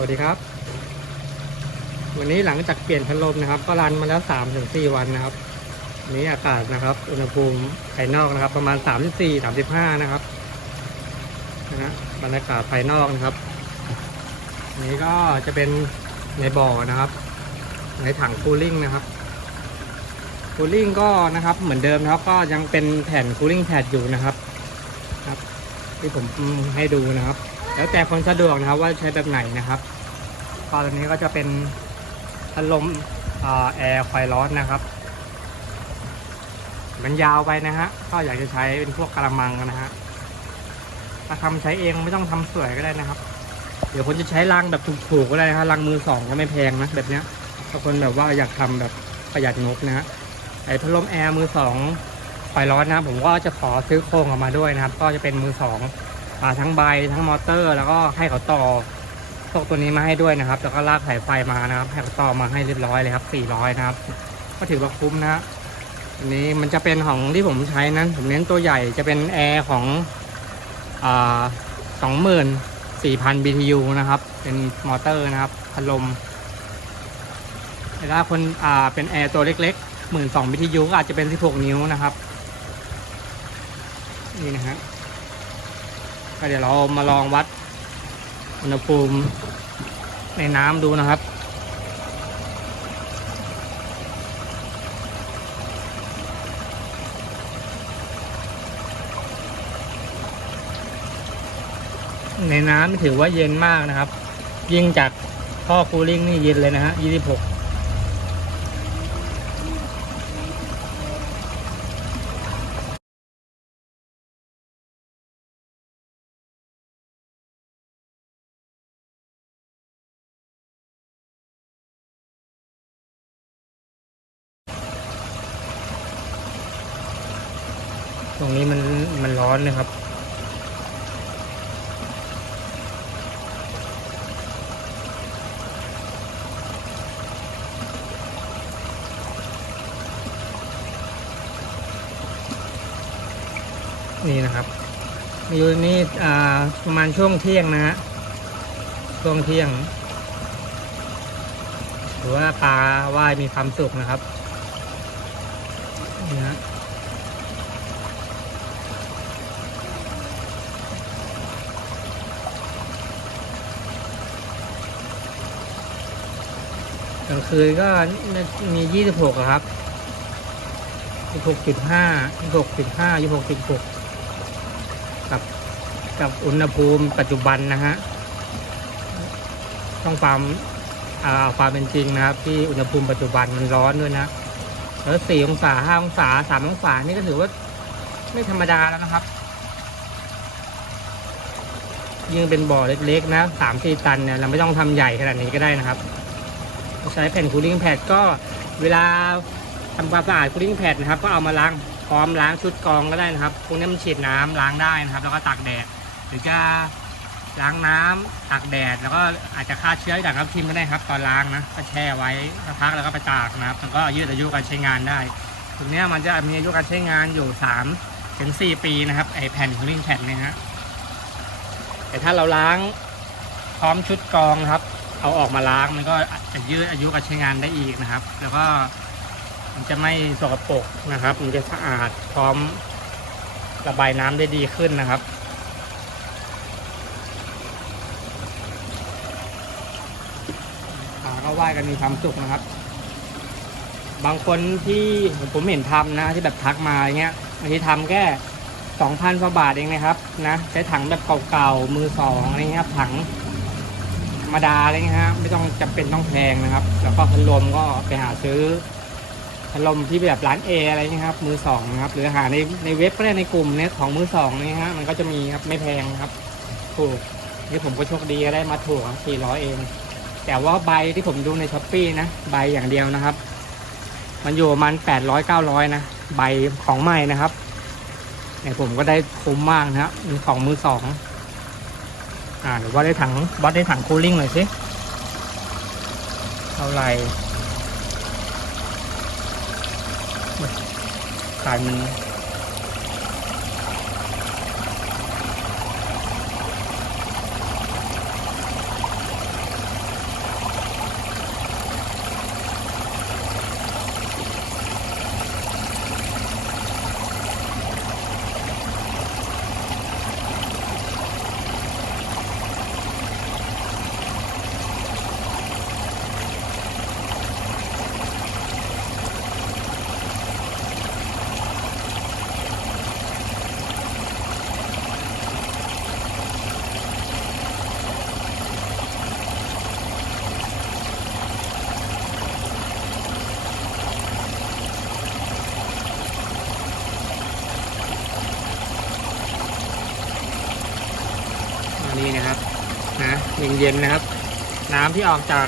วัสดีครับ วันนี้หลังจากเปลี่ยนพัดลมนะครับ ก็รันมาแล้ว3ามถึงสี่วันนะครับนี้อากาศนะครับ อุณหภูมิภายนอกนะครับ ประมาณ34 35นะครับนะบรรยากาศภายนอกนะครับนนี้ก็จะเป็นในบ่อนะครับ ในถังคูลิ่งนะครับคูลิ่งก็นะครับเหมือนเดิมนะครับ ก็ยังเป็นแผ่นคูลิ่งแพดอยู่นะครับ ครับ ที่ผมให้ดูนะครับ แล้วแต่คนสะดวกนะครับว่าใช้แบบไหนนะครับตอนนี้ก็จะเป็นพัดลมอแอร์ไฟร้อนนะครับ มันยาวไปนะฮะก็อยากจะใช้เป็นพวกกระมังนะฮะถ้าทำใช้เองไม่ต้องทำสวยก็ได้นะครับ เดี๋ยวคนจะใช้รังแบบถูกๆก็ได้นะฮะรังมือสองก็ไม่แพงนะแบบเนี้ยถ้าคนแบบว่าอยากทำแบบประหยัดงบนะฮะไอ้พัดลมแอร์มือสองไฟร้อนนะครับผมก็จะขอซื้อโครงออกมาด้วยนะครับ ก็จะเป็นมือสอง ทั้งใบทั้งมอเตอร์ แล้วก็ให้เขาต่อพวกตัวนี้มาให้ด้วยนะครับ แล้วก็ลากสายไฟมานะครับ ให้เขาต่อมาให้เรียบร้อยเลยครับ 400 นะครับ ก็ถือว่าคุ้มนะฮะอันนี้มันจะเป็นของที่ผมใช้นั้น ผมเน้นตัวใหญ่จะเป็นแอร์ของอ่า24,000 BTU นะครับ เป็นมอเตอร์นะครับพัดลมแต่ถ้าคนอ่าเป็นแอร์ตัวเล็กๆ12,000 BTU ก็อาจจะเป็น 16 นิ้วนะครับ นี่นะฮะ ก็เดี๋ยวเรามาลองวัดอุณหภูมิในน้ำดูนะครับ ในน้ำถือว่าเย็นมากนะครับ ยิ่งจากท่อคูลิ่งนี่เย็นเลยนะฮะ26 ตรงนี้มันมันร้อนเลยครับ นี่นะครับอยู่นี่ประมาณช่วงเที่ยงนะฮะช่วงเที่ยงถือว่าปลาว่ายมีความสุขนะครับนี่ฮะ กลางคืนก็มียี่สิบหกครับยี่หกจุดห้ายี่หกจุดห้ายี่หกจุดหกกับกับอุณหภูมิปัจจุบันนะฮะ ต้องความอ่าความเป็นจริงนะครับ ที่อุณหภูมิปัจจุบันมันร้อนด้วยนะ แล้วสี่องศาห้าองศาสามองศานี่ก็ถือว่าไม่ธรรมดาแล้วนะครับ ยิ่งเป็นบ่อเล็กๆนะสามสี่ตันเนี่ยเราไม่ต้องทำใหญ่ขนาดนี้ก็ได้นะครับ ใช้แผ่นคูลิ่งแพดก็เวลาทำความสะอาดคูลิ่งแพดนะครับ ก็เอามาล้างพร้อมล้างชุดกองก็ได้นะครับพวกนี้มันฉีดน้ำล้างได้นะครับ แล้วก็ตากแดด หรือจะล้างน้ำตากแดด แล้วก็อาจจะฆ่าเชื้อจากน้ำทิมก็ได้ครับ ตอนล้างนะก็แช่ไว้สักพักแล้วก็ไปตากนะครับมันก็ยืดอายุการใช้งานได้ตรงนี้มันจะมีอายุการใช้งานอยู่3ถึง4ปีนะครับไอแผ่นคูลิ่งแพดเนี่ยฮะแต่ถ้าเราล้างพร้อมชุดกองครับ เอาออกมาล้างมันก็จะยืดอายุการใช้งานได้อีกนะครับ แล้วก็มันจะไม่สกปรกนะครับ มันจะสะอาดพร้อมระบายน้ำได้ดีขึ้นนะครับปลาก็ว่ายกันมีความสุขนะครับ บางคนที่ผมเห็นทำนะที่แบบทักมาอย่างเงี้ยบางทีทำแค่สองพันกว่าบาทเองนะครับนะใช้ถังแบบเก่าๆมือสองอะไรเงี้ยครับถัง รรมดาอะไรเงี้ยฮะไม่ต้องจำเป็นต้องแพงนะครับ แล้วก็พัดลมก็ไปหาซื้อพัดลมที่แบบร้านเออะไรเงี้ยครับ มือสองนะครับ หรือหาในในเว็บก็ได้ในกลุ่มเนี้ยของมือสองนี่ฮะมันก็จะมีครับไม่แพงครับ ถูกนี่ผมก็โชคดีได้มาถูกสี่ร้อยเอง แต่ว่าใบที่ผมดูในช้อปปีนะใบอย่างเดียวนะครับ มันอยู่ประมาณแปดร้อยเก้าร้อยนะใบของใหม่นะครับเนี่ยผมก็ได้คุ้มมากนะครับของมือสอง อ่าเดี๋ยววัดได้ถังวัดได้ถังคูลิ่งหน่อยสิเท่าไหร่ขายมัน นี่นะครับนะเย็นๆนะครับ น้ำที่ออกจาก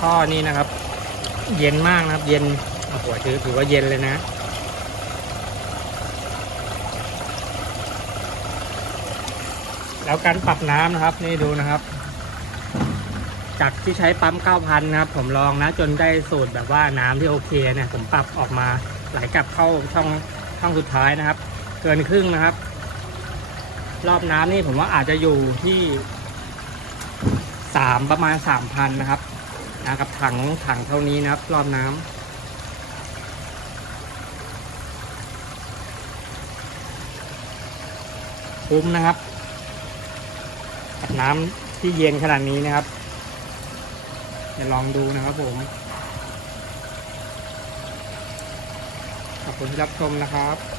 ท่อนี่นะครับ เย็นมากนะครับ เย็นโอ้โหถือถือว่าเย็นเลยนะแล้วการปรับน้ำนะครับ นี่ดูนะครับ จากที่ใช้ปั๊ม 9,000 นะครับ ผมลองนะ จนได้สูตรแบบว่าน้ำที่โอเคเนี่ย ผมปรับออกมาไหลกลับเข้าช่องช่องสุดท้ายนะครับ เกินครึ่งนะครับ รอบน้ำนี่ผมว่าอาจจะอยู่ที่สามประมาณสามพันนะครับนะกับถังถังเท่านี้นะครับ รอบน้ำคุ้มนะครับกับน้ำที่เย็นขนาดนี้นะครับเดี๋ยวลองดูนะครับผม ขอบคุณที่รับชมนะครับ